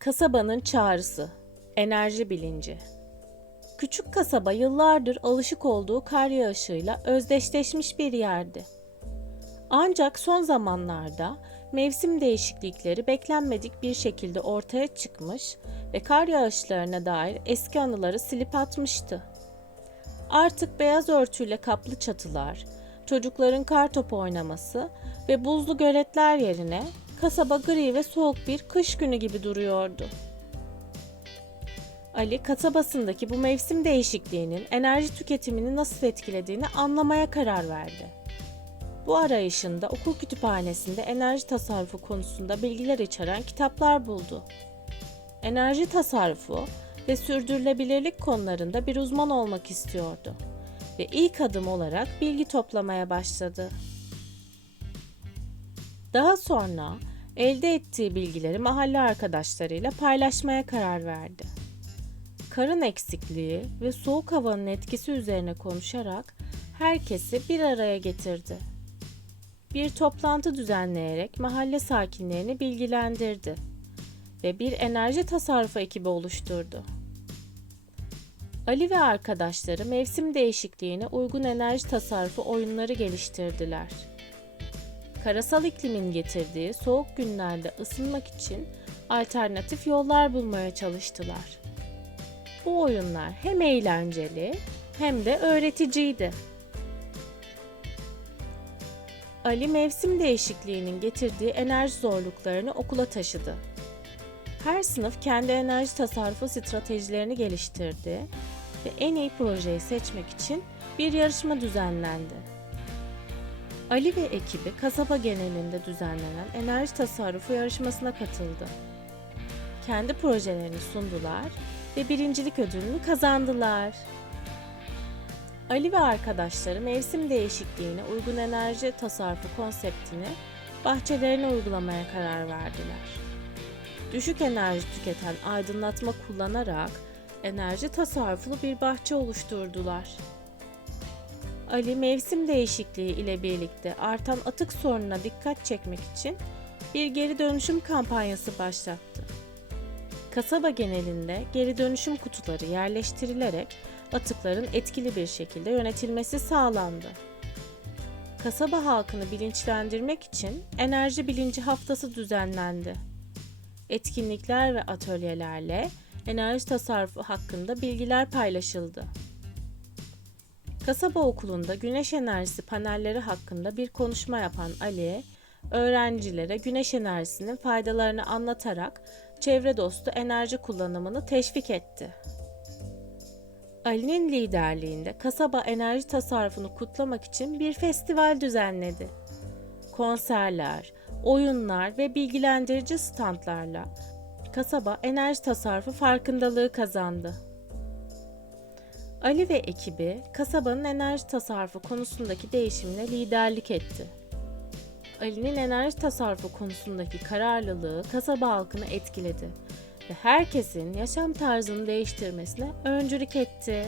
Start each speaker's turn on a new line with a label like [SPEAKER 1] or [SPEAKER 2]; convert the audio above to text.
[SPEAKER 1] Kasabanın çağrısı, enerji bilinci. Küçük kasaba yıllardır alışık olduğu kar yağışıyla özdeşleşmiş bir yerdi. Ancak son zamanlarda mevsim değişiklikleri beklenmedik bir şekilde ortaya çıkmış ve kar yağışlarına dair eski anıları silip atmıştı. Artık beyaz örtüyle kaplı çatılar, çocukların kar topu oynaması ve buzlu göletler yerine kasaba gri ve soğuk bir kış günü gibi duruyordu. Ali kasabasındaki bu mevsim değişikliğinin enerji tüketimini nasıl etkilediğini anlamaya karar verdi. Bu arayışında okul kütüphanesinde enerji tasarrufu konusunda bilgiler içeren kitaplar buldu. Enerji tasarrufu ve sürdürülebilirlik konularında bir uzman olmak istiyordu ve ilk adım olarak bilgi toplamaya başladı. Daha sonra elde ettiği bilgileri mahalle arkadaşlarıyla paylaşmaya karar verdi. Karın eksikliği ve soğuk havanın etkisi üzerine konuşarak herkesi bir araya getirdi. Bir toplantı düzenleyerek mahalle sakinlerini bilgilendirdi ve bir enerji tasarrufu ekibi oluşturdu. Ali ve arkadaşları mevsim değişikliğine uygun enerji tasarrufu oyunları geliştirdiler. Karasal iklimin getirdiği soğuk günlerde ısınmak için alternatif yollar bulmaya çalıştılar. Bu oyunlar hem eğlenceli hem de öğreticiydi. Ali mevsim değişikliğinin getirdiği enerji zorluklarını okula taşıdı. Her sınıf kendi enerji tasarrufu stratejilerini geliştirdi ve en iyi projeyi seçmek için bir yarışma düzenlendi. Ali ve ekibi kasaba genelinde düzenlenen enerji tasarrufu yarışmasına katıldı. Kendi projelerini sundular ve birincilik ödülünü kazandılar. Ali ve arkadaşları mevsim değişikliğine uygun enerji tasarrufu konseptini bahçelerine uygulamaya karar verdiler. Düşük enerji tüketen aydınlatma kullanarak enerji tasarruflu bir bahçe oluşturdular. Ali mevsim değişikliği ile birlikte artan atık sorununa dikkat çekmek için bir geri dönüşüm kampanyası başlattı. Kasaba genelinde geri dönüşüm kutuları yerleştirilerek atıkların etkili bir şekilde yönetilmesi sağlandı. Kasaba halkını bilinçlendirmek için enerji bilinci haftası düzenlendi. Etkinlikler ve atölyelerle enerji tasarrufu hakkında bilgiler paylaşıldı. Kasaba okulunda güneş enerjisi panelleri hakkında bir konuşma yapan Ali, öğrencilere güneş enerjisinin faydalarını anlatarak çevre dostu enerji kullanımını teşvik etti. Ali'nin liderliğinde kasaba enerji tasarrufunu kutlamak için bir festival düzenledi. Konserler, oyunlar ve bilgilendirici standlarla kasaba enerji tasarrufu farkındalığı kazandı. Ali ve ekibi kasabanın enerji tasarrufu konusundaki değişimine liderlik etti. Ali'nin enerji tasarrufu konusundaki kararlılığı kasaba halkını etkiledi ve herkesin yaşam tarzını değiştirmesine öncülük etti.